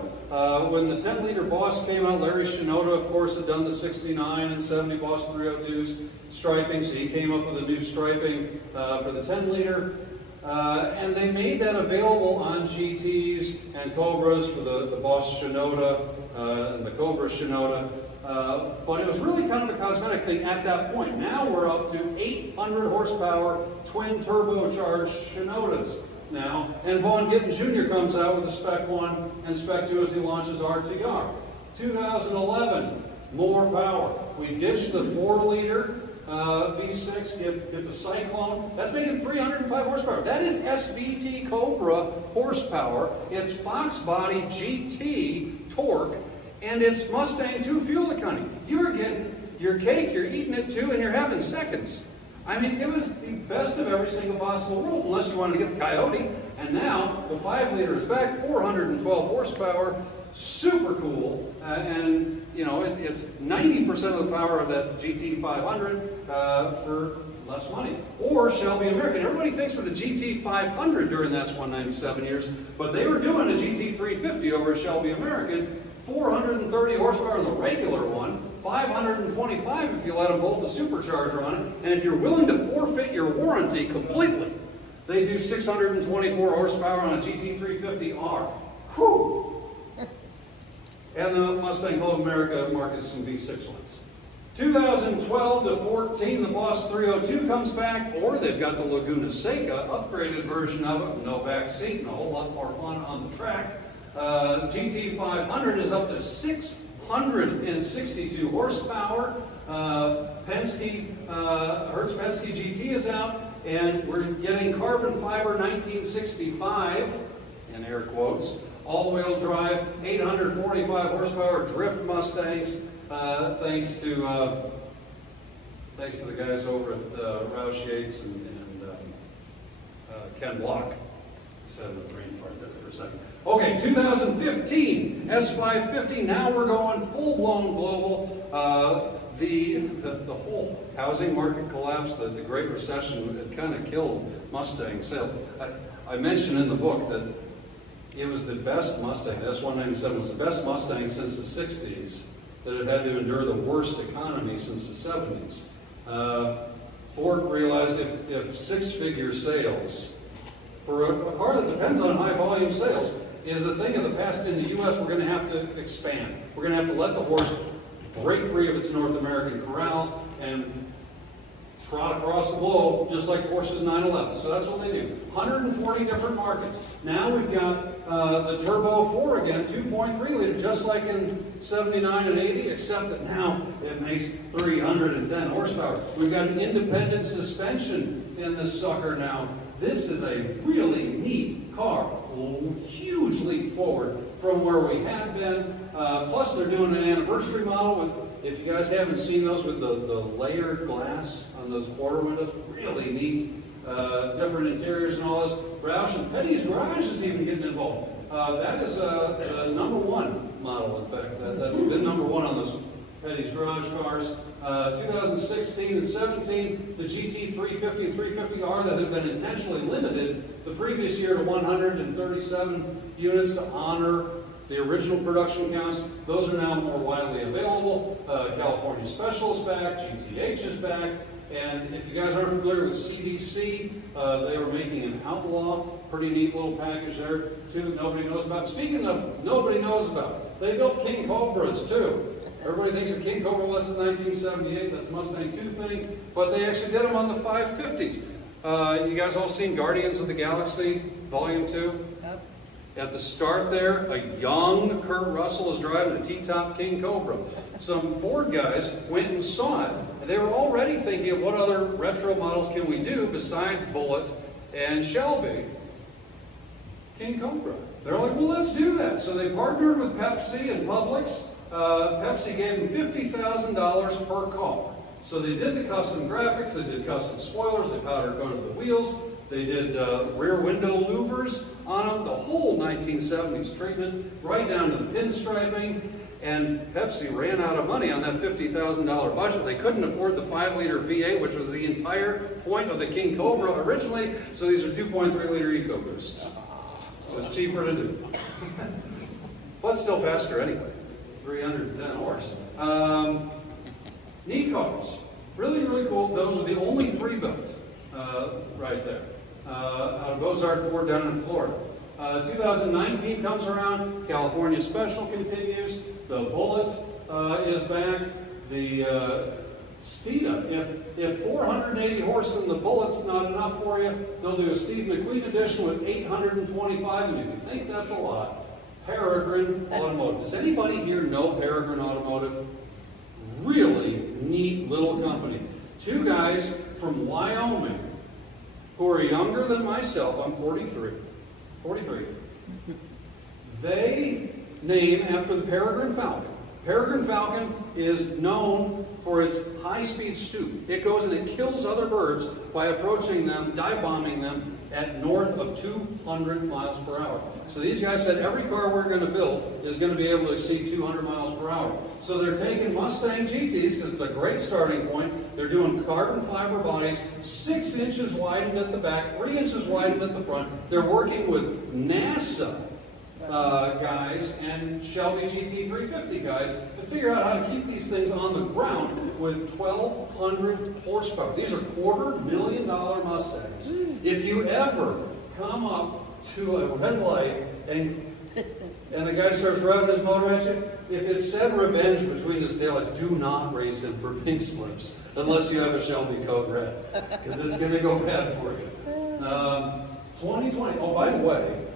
When the 10-liter Boss came out, Larry Shinoda, of course, had done the 69 and 70 Boss 302s striping, so he came up with a new striping for the 10-liter. And they made that available on GTs and Cobras for the Boss Shinoda and the Cobra Shinoda. But it was really kind of a cosmetic thing at that point. Now we're up to 800 horsepower twin turbocharged Shinodas now. And Vaughn Gittin Jr. comes out with a Spec 1 and Spec 2 as he launches RTR. 2011, more power. We ditched the 4-liter V6, get the Cyclone. That's making 305 horsepower. That is SVT Cobra horsepower. It's Fox Body GT torque, and it's Mustang 2 fuel economy. You're getting your cake, you're eating it too, and you're having seconds. I mean, it was the best of every single possible rule, unless you wanted to get the Coyote. And now the 5-liter is back, 412 horsepower, super cool, and you know it's 90% of the power of that GT 500 for less money. Or Shelby American. Everybody thinks of the GT 500 during that 197 years, but they were doing a GT 350 over at Shelby American, 430 horsepower in the regular one, 525 if you let them bolt a supercharger on it, and if you're willing to forfeit your warranty completely, they do 624 horsepower on a GT 350R. Whew! And the Mustang Hall of America markets some V6 ones. 2012 to 14, the Boss 302 comes back, or they've got the Laguna Seca, upgraded version of it, no back seat, and a whole lot more fun on the track. GT 500 is up to 662 horsepower. Penske, Hertz Penske GT is out, and we're getting carbon fiber 1965, in air quotes, all-wheel drive, 845 horsepower drift Mustangs, thanks to the guys over at Roush Yates and Ken Block. I said a brain fart there for a second. Okay, 2015, S550, now we're going full-blown global. The whole housing market collapse, the Great Recession, it kind of killed Mustang sales. I mentioned in the book that it was the best Mustang, the S197 was the best Mustang since the 60s, that it had to endure the worst economy since the 70s. Ford realized if six-figure sales, for a car that depends on high volume sales, is a thing of the past in the U.S., we're going to have to expand. We're going to have to let the horse break free of its North American corral and trot across the globe, just like Porsche's 911. So that's what they do. 140 different markets. Now we've got the Turbo 4 again, 2.3 liter, just like in 79 and 80, except that now it makes 310 horsepower. We've got an independent suspension in this sucker now. This is a really neat car. Huge leap forward from where we had been. Plus, they're doing an anniversary model with, if you guys haven't seen those, with the layered glass on those quarter windows, really neat. Different interiors and all this. Roush and Petty's Garage is even getting involved. That is the #1 model, in fact. That's been number one on those Petty's Garage cars. 2016 and 17, the GT 350 and 350R that had been intentionally limited the previous year to 137 units to honor the original production counts. Those are now more widely available. California Special is back, GTH is back, and if you guys aren't familiar with CDC, they were making an Outlaw. Pretty neat little package there, too, that nobody knows about. Speaking of nobody knows about, they built King Cobras, too. Everybody thinks of King Cobra was in 1978, that's a Mustang 2 thing, but they actually did them on the 550s. You guys all seen Guardians of the Galaxy, Volume 2? Yep. At the start there, a young Kurt Russell is driving a T-top King Cobra. Some Ford guys went and saw it, and they were already thinking of what other retro models can we do besides Bullitt and Shelby. King Cobra. They're like, well, let's do that. So they partnered with Pepsi and Publix. Pepsi gave them $50,000 per car. So they did the custom graphics, they did custom spoilers, they powder coated the wheels, they did rear window louvers on them, the whole 1970s treatment, right down to the pinstriping. And Pepsi ran out of money on that $50,000 budget. They couldn't afford the 5-liter V8, which was the entire point of the King Cobra originally, so these are 2.3-liter EcoBoosts. It was cheaper to do. But still faster anyway. 310 horse. Neat cars. Really, really cool. Those are the only 3 built right there. Out of Ozark Ford down in Florida. 2019 comes around. California Special continues. The Bullitt is back. The Steeda. If 480 horse in the Bullitt's not enough for you, they'll do a Steve McQueen edition with 825. And if you think that's a lot, Peregrine Automotive. Does anybody here know Peregrine Automotive? Really neat little company. 2 guys from Wyoming who are younger than myself. I'm 43. They name after the Peregrine Falcon. Peregrine Falcon is known for its high-speed stoop. It goes and it kills other birds by approaching them, dive bombing them at north of 200 miles per hour. So these guys said every car we're going to build is going to be able to exceed 200 miles per hour. So they're taking Mustang GTs, because it's a great starting point. They're doing carbon fiber bodies, 6 inches widened at the back, 3 inches widened at the front. They're working with NASA guys and Shelby GT 350 guys to figure out how to keep these things on the ground with 1,200 horsepower. These are $250,000 Mustangs. If you ever come up to a red light and the guy starts revving his motor at you, if it said revenge between his taillights, do not race him for pink slips unless you have a Shelby Code Red, because it's going to go bad for you. 2020, oh, by the way,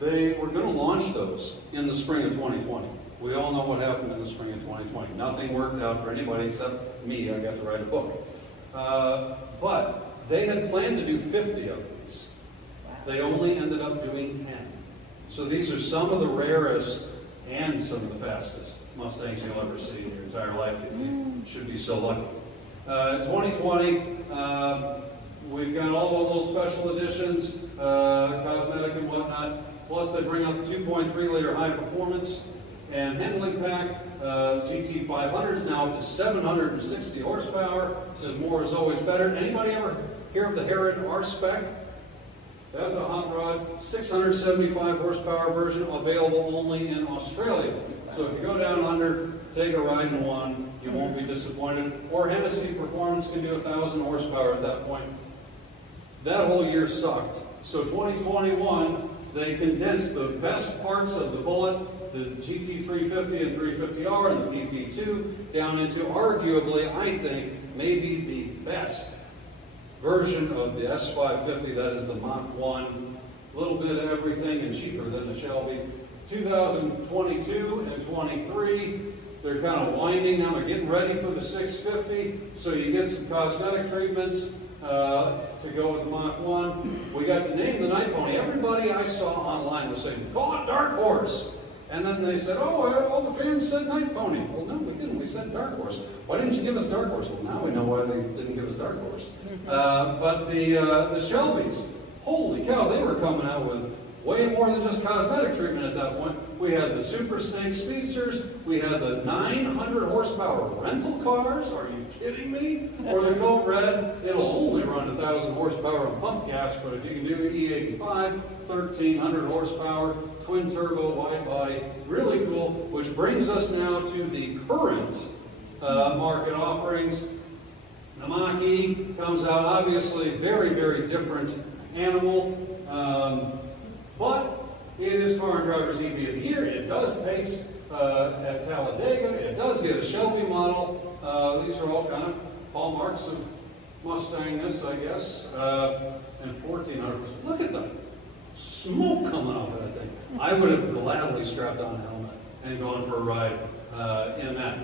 they were going to launch those in the spring of 2020. We all know what happened in the spring of 2020. Nothing worked out for anybody except me. I got to write a book. But they had planned to do 50 of these. They only ended up doing 10. So these are some of the rarest and some of the fastest Mustangs you'll ever see in your entire life, if you should be so lucky. 2020, we've got all of those special editions, cosmetic and whatnot. Plus, they bring out the 2.3-liter high performance and handling pack. GT 500 is now up to 760 horsepower. Because more is always better. Anybody ever hear of the Herod R-Spec? That's a hot rod, 675 horsepower version, available only in Australia. So if you go down under, take a ride in one, you won't be disappointed. Or Hennessy Performance can do 1,000 horsepower at that point. That whole year sucked. So 2021, they condensed the best parts of the Bullitt, the GT 350 and 350R and the PP2 down into arguably, I think, maybe the best version of the S550, that is the Mach 1. A little bit of everything and cheaper than the Shelby. 2022 and 23, they're kind of winding down. They're getting ready for the 650, so you get some cosmetic treatments to go with the Mach 1. We got to name the Night Pony. Everybody I saw online was saying, call it Dark Horse. And then they said, oh, all the fans said Night Pony. Well, no, we didn't. We said Dark Horse. Why didn't you give us Dark Horse? Well, now we know why they didn't give us Dark Horse. But the Shelbys, holy cow, they were coming out with way more than just cosmetic treatment at that point. We had the Super Snake Speedsters, we had the 900 horsepower rental cars, are you kidding me? Or the Code Red, it'll only run 1,000 horsepower on pump gas, but if you can do E85, 1,300 horsepower, twin turbo, wide body, really cool, which brings us now to the current market offerings. The Mach-E comes out, obviously very, very different animal, but it is Car and Driver's EV of the Year. It does pace at Talladega. It does get a Shelby model. These are all kind of hallmarks of Mustangness, I guess. And 1,400. Look at the smoke coming off of that thing. I would have gladly strapped on a helmet and gone for a ride in that.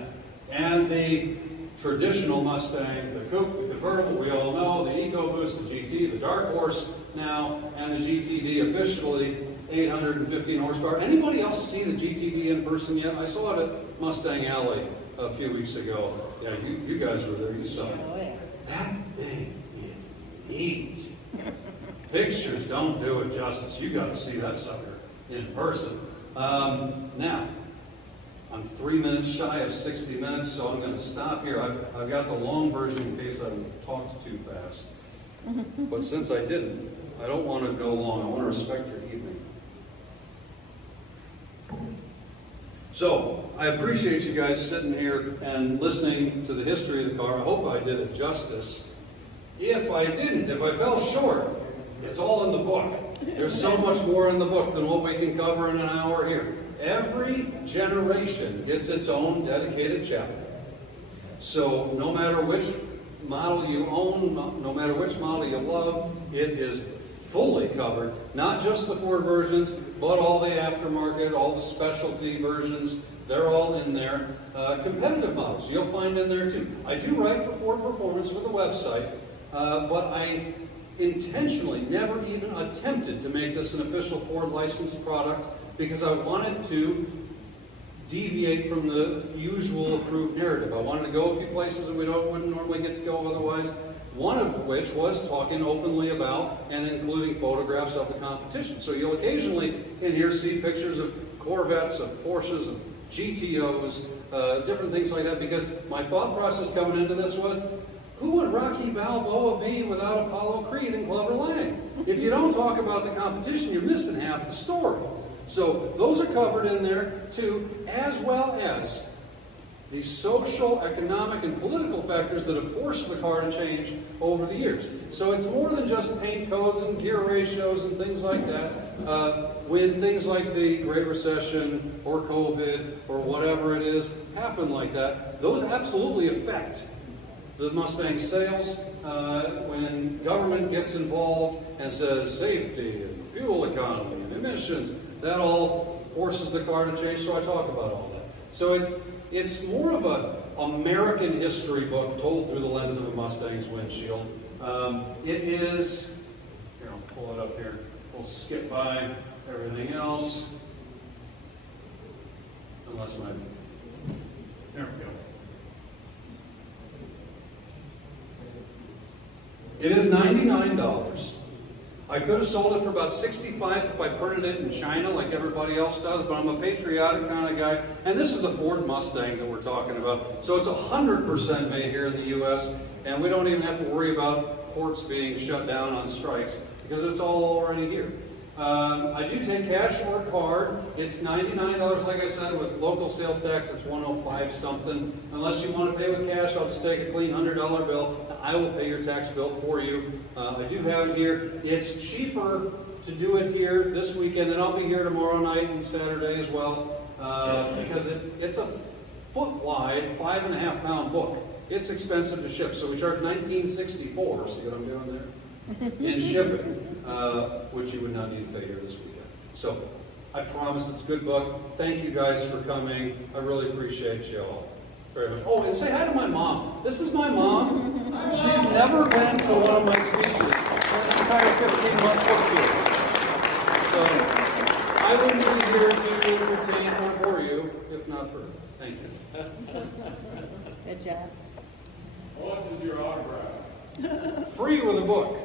And the traditional Mustang, the coupe, the convertible, we all know, the EcoBoost, the GT, the Dark Horse now, and the GTD officially 815 horsepower. Anybody else see the GTD in person yet? I saw it at Mustang Alley a few weeks ago. Yeah, you guys were there, you saw it. Oh, yeah. That thing is neat. Pictures don't do it justice. You got to see that sucker in person. Now, I'm 3 minutes shy of 60 minutes, so I'm going to stop here. I've got the long version in case I talked too fast. But since I didn't, I don't want to go long. I want to respect your evening. So, I appreciate you guys sitting here and listening to the history of the car. I hope I did it justice. If I didn't, if I fell short, it's all in the book. There's so much more in the book than what we can cover in an hour here. Every generation gets its own dedicated chapter. So no matter which model you own, no matter which model you love, it is fully covered. Not just the Ford versions, but all the aftermarket, all the specialty versions. They're all in there. Competitive models you'll find in there too. I do write for Ford Performance for the website, but I intentionally never even attempted to make this an official Ford licensed product because I wanted to deviate from the usual approved narrative. I wanted to go a few places that we wouldn't normally get to go otherwise, one of which was talking openly about and including photographs of the competition. So you'll occasionally in here see pictures of Corvettes, of Porsches, of GTOs, different things like that, because my thought process coming into this was, who would Rocky Balboa be without Apollo Creed and Clubber Lang? If you don't talk about the competition, you're missing half the story. So those are covered in there too, as well as the social, economic, and political factors that have forced the car to change over the years. So it's more than just paint codes and gear ratios and things like that. When things like the Great Recession or COVID or whatever it is happen like that, those absolutely affect the Mustang sales. When government gets involved and says safety and fuel economy and emissions, that all forces the car to change, so I talk about all that. So it's more of an American history book told through the lens of a Mustang's windshield. It is, here, I'll pull it up here. We'll skip by everything else. Unless there we go. It is $99. I could have sold it for about $65 if I printed it in China like everybody else does, but I'm a patriotic kind of guy. And this is the Ford Mustang that we're talking about. So it's 100% made here in the U.S., and we don't even have to worry about ports being shut down on strikes because it's all already here. I do take cash or card. It's $99, like I said, with local sales tax, it's $105 something. Unless you want to pay with cash, I'll just take a clean $100 bill. I will pay your tax bill for you. I do have it here. It's cheaper to do it here this weekend, and I'll be here tomorrow night and Saturday as well, because it's a foot wide, 5.5 pound book. It's expensive to ship, so we charge $19.64. See what I'm doing there? In shipping, which you would not need to pay here this weekend. So I promise it's a good book. Thank you guys for coming. I really appreciate you all very much. Oh, and say hi to my mom. This is my mom. She's never been to one of my speeches in this entire 15-month book tour. So I wouldn't be here to entertain or bore you if not for her. Thank you. Good job. How much is your autograph? Free with a book.